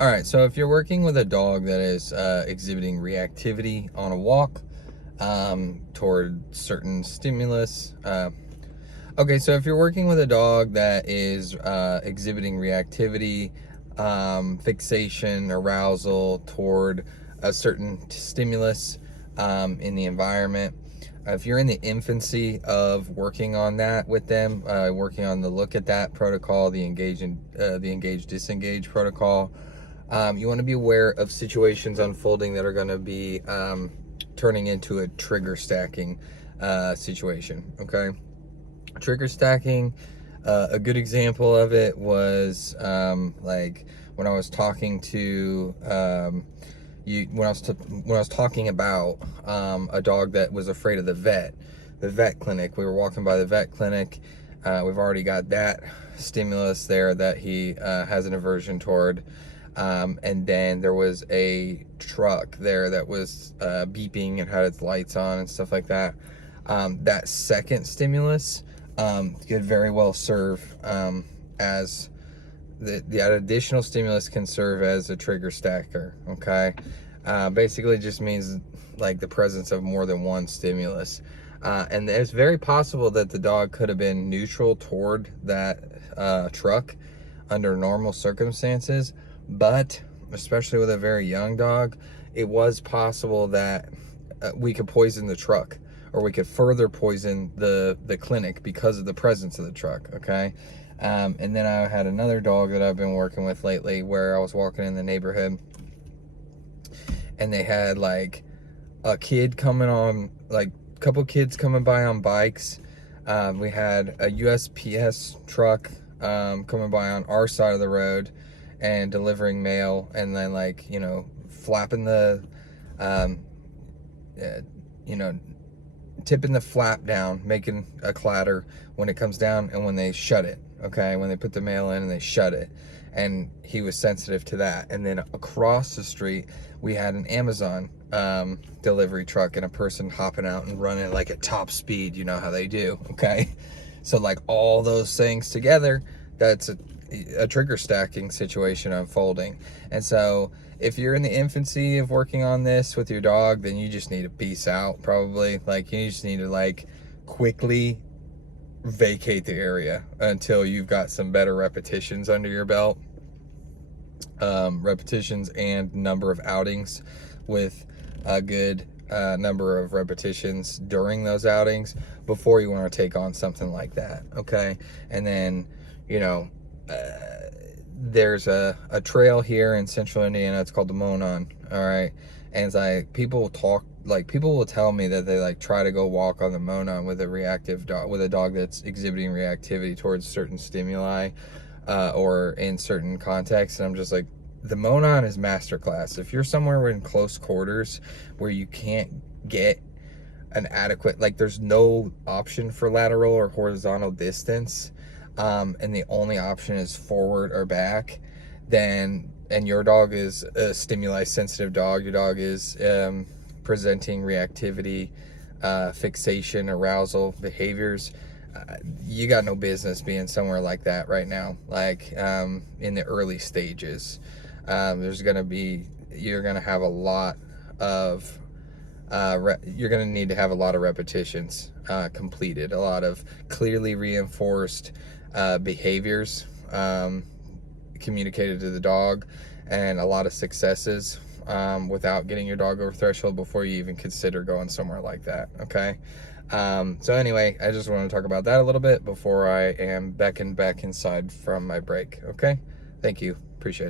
All right, so if you're working with a dog that is exhibiting reactivity on a walk toward certain stimulus, okay, so if you're working with a dog that is exhibiting reactivity, fixation, arousal toward a certain stimulus in the environment, if you're in the infancy of working on that with them, working on the look at that protocol, the engage disengage protocol, you want to be aware of situations unfolding that are going to be turning into a trigger stacking situation. Okay, trigger stacking. A good example of it was like when I was talking to when I was talking about a dog that was afraid of the vet clinic. We were walking by the vet clinic. We've already got that stimulus there that he has an aversion toward. And then there was a truck there that was beeping and had its lights on and stuff like that. That second stimulus could very well serve as the additional stimulus can serve as a trigger stacker. Okay, basically just means like the presence of more than one stimulus. And it's very possible that the dog could have been neutral toward that truck under normal circumstances, but especially with a very young dog, it was possible that we could poison the truck, or we could further poison the clinic because of the presence of the truck. Okay, and then I had another dog that I've been working with lately where I was walking in the neighborhood and they had like a kid coming on, like a couple kids coming by on bikes. We had a USPS truck coming by on our side of the road and delivering mail, and then like, you know, flapping the you know, tipping the flap down, making a clatter when it comes down and when they shut it. Okay, when they put the mail in and they shut it, and he was sensitive to that. And then across the street we had an Amazon delivery truck and a person hopping out and running like at top speed. You know how they do. Okay, so like all those things together, that's a trigger stacking situation unfolding. And so if you're in the infancy of working on this with your dog, then you just need to peace out, probably. Like, you just need to like quickly vacate the area until you've got some better repetitions under your belt, repetitions and number of outings with a good number of repetitions during those outings before you want to take on something like that. Okay, and then, you know, there's a trail here in central Indiana. It's called the Monon. All right, and it's like people will tell me that they like try to go walk on the Monon with a reactive dog, with a dog that's exhibiting reactivity towards certain stimuli or in certain contexts, and I'm just like, the Monon is masterclass. If you're somewhere in close quarters where you can't get an adequate, like there's no option for lateral or horizontal distance, and the only option is forward or back, then, and your dog is a stimuli sensitive dog, your dog is presenting reactivity, fixation, arousal behaviors, you got no business being somewhere like that right now. Like in the early stages, you're gonna have a lot of you're gonna need to have a lot of repetitions completed, a lot of clearly reinforced behaviors communicated to the dog, and a lot of successes without getting your dog over threshold before you even consider going somewhere like that. Okay, so anyway, I just want to talk about that a little bit before I am beckoned back inside from my break. Okay, thank you, appreciate it.